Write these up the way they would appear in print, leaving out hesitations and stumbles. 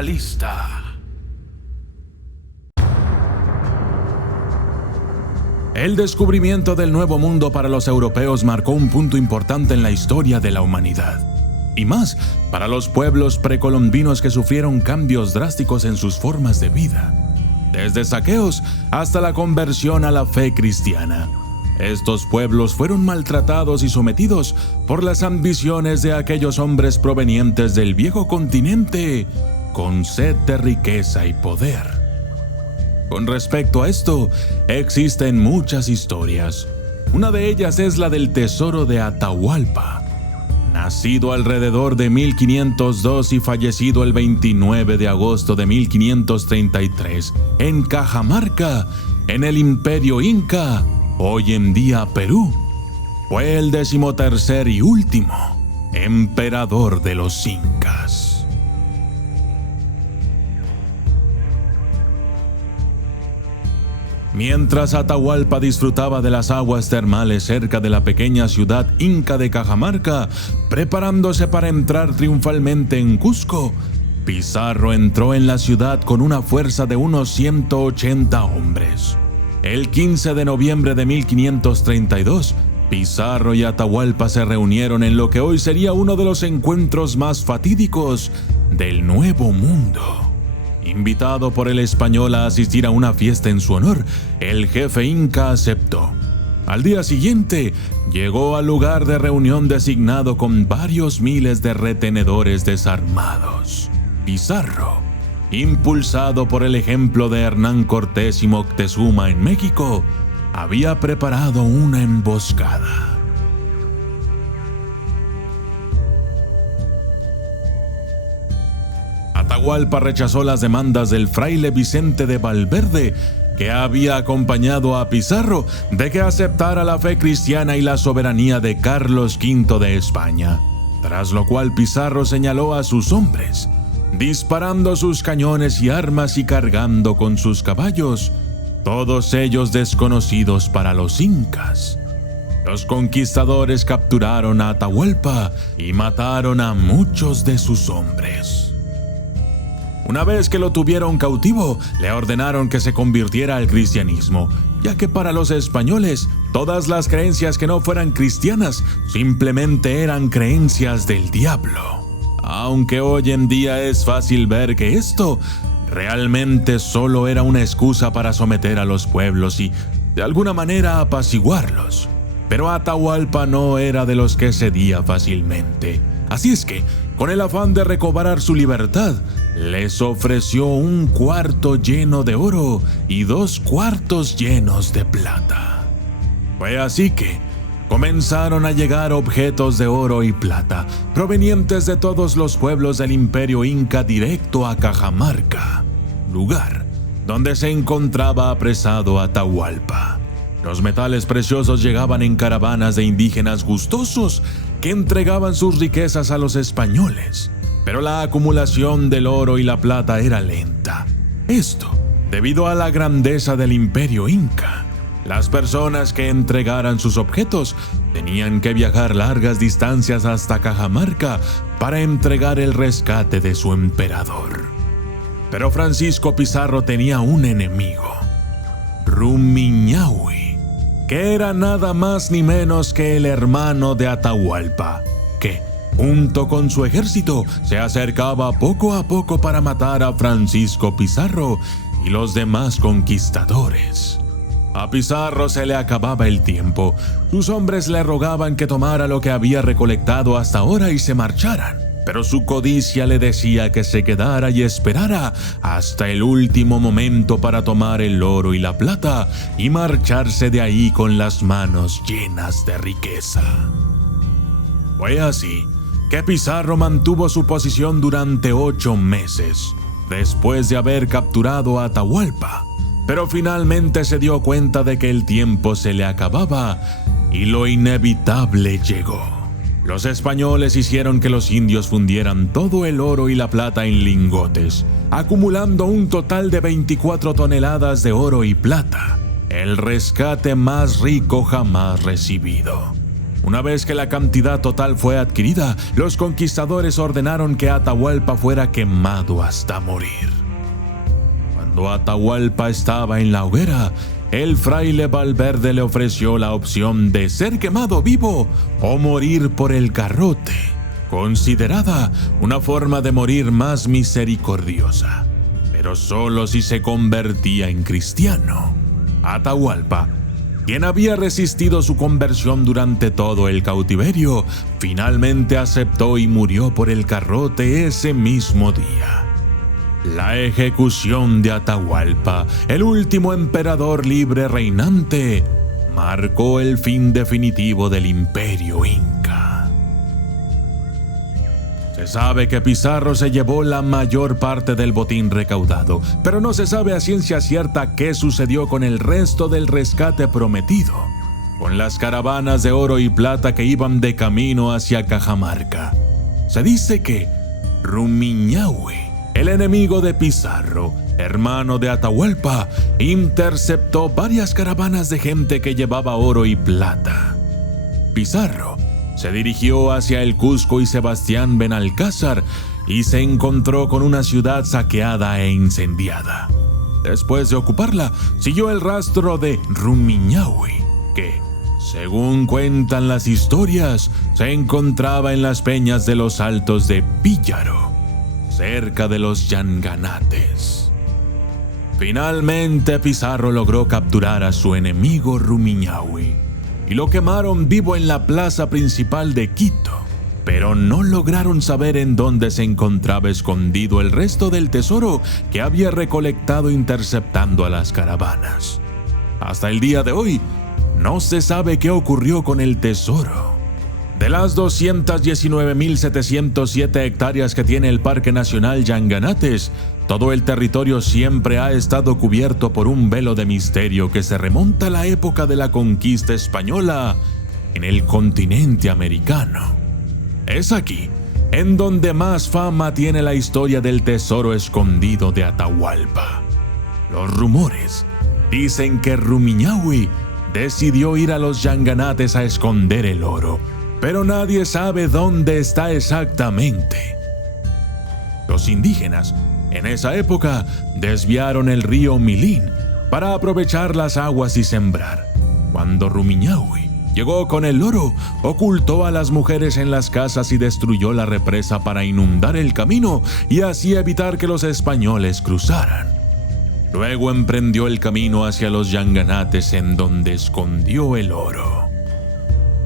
Mentalista. El descubrimiento del Nuevo Mundo para los europeos marcó un punto importante en la historia de la humanidad. Y más, para los pueblos precolombinos que sufrieron cambios drásticos en sus formas de vida, desde saqueos hasta la conversión a la fe cristiana. Estos pueblos fueron maltratados y sometidos por las ambiciones de aquellos hombres provenientes del viejo continente con sed de riqueza y poder. Con respecto a esto, existen muchas historias. Una de ellas es la del tesoro de Atahualpa. Nacido alrededor de 1502 y fallecido el 29 de agosto de 1533 en Cajamarca, en el Imperio Inca, hoy en día Perú, fue el 13º y último emperador de los incas. Mientras Atahualpa disfrutaba de las aguas termales cerca de la pequeña ciudad inca de Cajamarca, preparándose para entrar triunfalmente en Cusco, Pizarro entró en la ciudad con una fuerza de unos 180 hombres. El 15 de noviembre de 1532, Pizarro y Atahualpa se reunieron en lo que hoy sería uno de los encuentros más fatídicos del Nuevo Mundo. Invitado por el español a asistir a una fiesta en su honor, el jefe inca aceptó. Al día siguiente, llegó al lugar de reunión designado con varios miles de retenedores desarmados. Pizarro, impulsado por el ejemplo de Hernán Cortés y Moctezuma en México, había preparado una emboscada. Atahualpa rechazó las demandas del fraile Vicente de Valverde, que había acompañado a Pizarro, de que aceptara la fe cristiana y la soberanía de Carlos V de España, tras lo cual Pizarro señaló a sus hombres, disparando sus cañones y armas y cargando con sus caballos, todos ellos desconocidos para los incas. Los conquistadores capturaron a Atahualpa y mataron a muchos de sus hombres. Una vez que lo tuvieron cautivo, le ordenaron que se convirtiera al cristianismo, ya que para los españoles, todas las creencias que no fueran cristianas simplemente eran creencias del diablo. Aunque hoy en día es fácil ver que esto realmente solo era una excusa para someter a los pueblos y, de alguna manera, apaciguarlos. Pero Atahualpa no era de los que cedía fácilmente. Así es que, con el afán de recobrar su libertad, les ofreció un cuarto lleno de oro y 2 cuartos llenos de plata. Fue así que comenzaron a llegar objetos de oro y plata, provenientes de todos los pueblos del Imperio Inca directo a Cajamarca, lugar donde se encontraba apresado Atahualpa. Los metales preciosos llegaban en caravanas de indígenas gustosos que entregaban sus riquezas a los españoles, pero la acumulación del oro y la plata era lenta. Esto debido a la grandeza del Imperio Inca. Las personas que entregaran sus objetos tenían que viajar largas distancias hasta Cajamarca para entregar el rescate de su emperador. Pero Francisco Pizarro tenía un enemigo, Rumiñahui, que era nada más ni menos que el hermano de Atahualpa, que, junto con su ejército, se acercaba poco a poco para matar a Francisco Pizarro y los demás conquistadores. A Pizarro se le acababa el tiempo. Sus hombres le rogaban que tomara lo que había recolectado hasta ahora y se marcharan, pero su codicia le decía que se quedara y esperara hasta el último momento para tomar el oro y la plata y marcharse de ahí con las manos llenas de riqueza. Fue así que Pizarro mantuvo su posición durante 8 meses, después de haber capturado a Atahualpa, pero finalmente se dio cuenta de que el tiempo se le acababa y lo inevitable llegó. Los españoles hicieron que los indios fundieran todo el oro y la plata en lingotes, acumulando un total de 24 toneladas de oro y plata, el rescate más rico jamás recibido. Una vez que la cantidad total fue adquirida, los conquistadores ordenaron que Atahualpa fuera quemado hasta morir. Cuando Atahualpa estaba en la hoguera, el fraile Valverde le ofreció la opción de ser quemado vivo o morir por el garrote, considerada una forma de morir más misericordiosa, pero solo si se convertía en cristiano. Atahualpa, quien había resistido su conversión durante todo el cautiverio, finalmente aceptó y murió por el garrote ese mismo día. La ejecución de Atahualpa, el último emperador libre reinante, marcó el fin definitivo del imperio inca. Se sabe que Pizarro se llevó la mayor parte del botín recaudado, pero no se sabe a ciencia cierta qué sucedió con el resto del rescate prometido, con las caravanas de oro y plata que iban de camino hacia Cajamarca. Se dice que Rumiñahui, el enemigo de Pizarro, hermano de Atahualpa, interceptó varias caravanas de gente que llevaba oro y plata. Pizarro se dirigió hacia el Cusco y Sebastián Benalcázar y se encontró con una ciudad saqueada e incendiada. Después de ocuparla, siguió el rastro de Rumiñahui, que, según cuentan las historias, se encontraba en las peñas de los Altos de Píllaro, cerca de los Yanganates. Finalmente Pizarro logró capturar a su enemigo Rumiñahui y lo quemaron vivo en la plaza principal de Quito, pero no lograron saber en dónde se encontraba escondido el resto del tesoro que había recolectado interceptando a las caravanas. Hasta el día de hoy, no se sabe qué ocurrió con el tesoro. De las 219.707 hectáreas que tiene el Parque Nacional Yanganates, todo el territorio siempre ha estado cubierto por un velo de misterio que se remonta a la época de la conquista española en el continente americano. Es aquí en donde más fama tiene la historia del tesoro escondido de Atahualpa. Los rumores dicen que Rumiñahui decidió ir a los Yanganates a esconder el oro, pero nadie sabe dónde está exactamente. Los indígenas en esa época desviaron el río Milín para aprovechar las aguas y sembrar. Cuando Rumiñahui llegó con el oro, ocultó a las mujeres en las casas y destruyó la represa para inundar el camino y así evitar que los españoles cruzaran. Luego emprendió el camino hacia los Yanganates, en donde escondió el oro.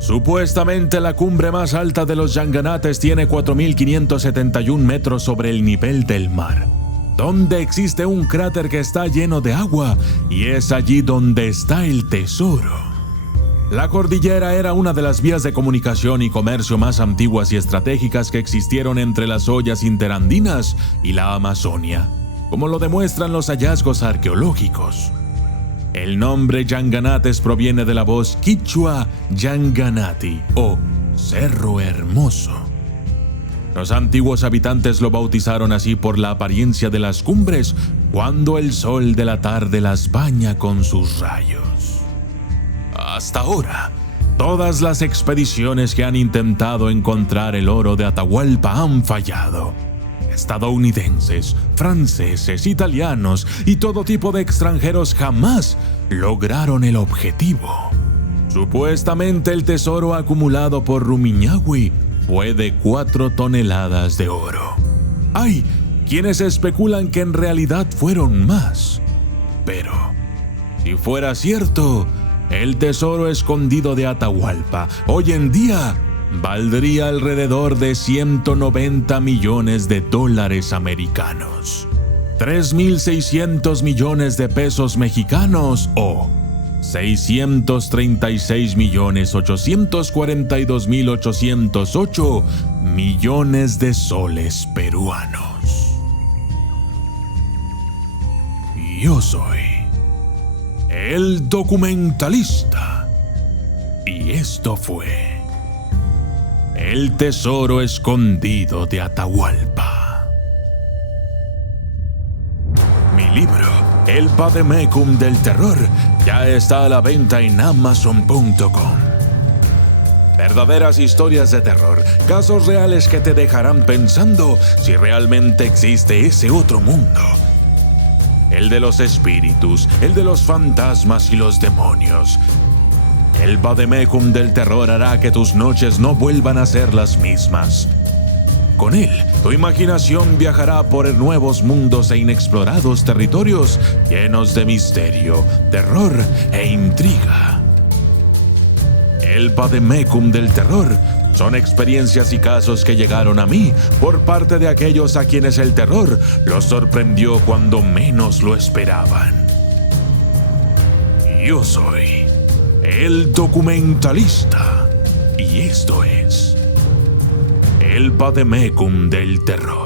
Supuestamente la cumbre más alta de los Yanganates tiene 4.571 metros sobre el nivel del mar, donde existe un cráter que está lleno de agua y es allí donde está el tesoro. La cordillera era una de las vías de comunicación y comercio más antiguas y estratégicas que existieron entre las ollas interandinas y la Amazonia, como lo demuestran los hallazgos arqueológicos. El nombre Yanganates proviene de la voz quichua Yanganati o Cerro Hermoso. Los antiguos habitantes lo bautizaron así por la apariencia de las cumbres cuando el sol de la tarde las baña con sus rayos. Hasta ahora, todas las expediciones que han intentado encontrar el oro de Atahualpa han fallado. Estadounidenses, franceses, italianos y todo tipo de extranjeros jamás lograron el objetivo. Supuestamente el tesoro acumulado por Rumiñahui fue de 4 toneladas de oro. Hay quienes especulan que en realidad fueron más. Pero, si fuera cierto, el tesoro escondido de Atahualpa hoy en día valdría alrededor de 190 millones de dólares americanos, 3.600 millones de pesos mexicanos o 636.842.808 millones de soles peruanos. Yo soy el documentalista y esto fue El tesoro escondido de Atahualpa. Mi libro, El Vademecum del Terror, ya está a la venta en Amazon.com. Verdaderas historias de terror, casos reales que te dejarán pensando si realmente existe ese otro mundo. El de los espíritus, el de los fantasmas y los demonios. El vademecum del terror hará que tus noches no vuelvan a ser las mismas. Con él, tu imaginación viajará por nuevos mundos e inexplorados territorios llenos de misterio, terror e intriga. El vademecum del terror son experiencias y casos que llegaron a mí por parte de aquellos a quienes el terror los sorprendió cuando menos lo esperaban. Yo soy el documentalista y esto es el vademecum del terror.